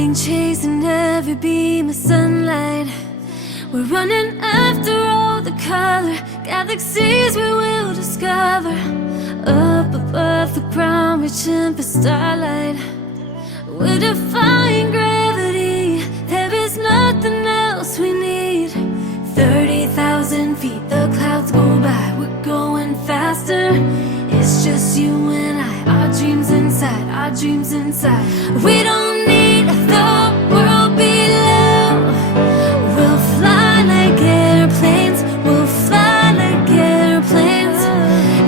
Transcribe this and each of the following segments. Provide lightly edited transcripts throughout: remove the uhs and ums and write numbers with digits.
flying, chasing every beam of sunlight. We're running after all the color, galaxies we will discover. Up above the ground, reaching for starlight. We're defying gravity, there is nothing else we need. 30,000 feet, the clouds go by, we're going faster. It's just you and I, our dreams inside, our dreams inside. We don't need the world below. We'll fly like airplanes, we'll fly like airplanes.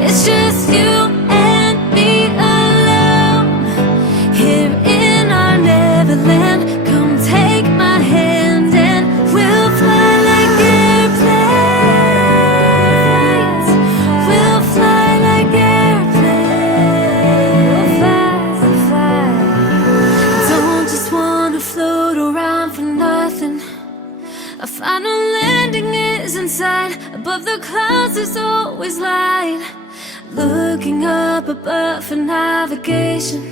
It's just you and me alone, here in our Neverland. Come take my hand and we'll fly like airplanes. We'll fly like airplanes. We'll fly. Don't just wanna float around for nothing. Our final landing is inside. Above the clouds there's always light. Looking up above for navigation.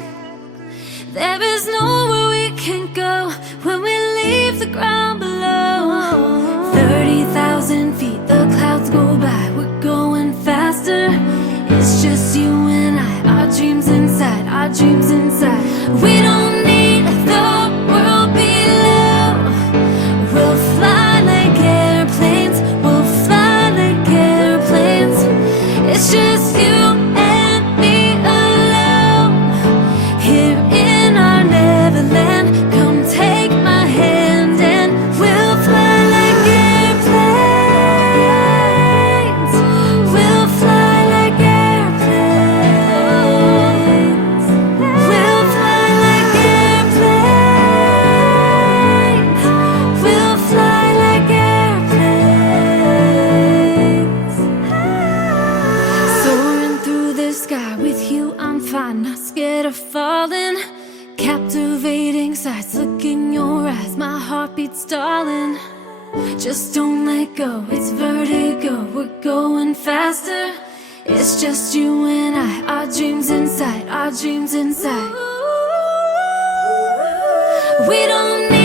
There is nowhere we can go when we leave the ground below. 30,000 feet, the clouds go by, we're going faster. It's just you and I, our dreams inside, our dreams inside. We don't need the world below. We'll fly like airplanes, we'll fly like airplanes. It's just you and me alone, here in our Neverland. Come take my hand and we'll fly like airplanes. We'll fly like airplanes. We'll fly like airplanes. We'll fly like airplanes. Soaring through the sky with you, I'm fine, not scared of falling. Captivating sights, look in your eyes, my heart beats darling. Just don't let go, it's vertigo, we're going faster. It's just you and I, our dreams inside, our dreams inside. We don't need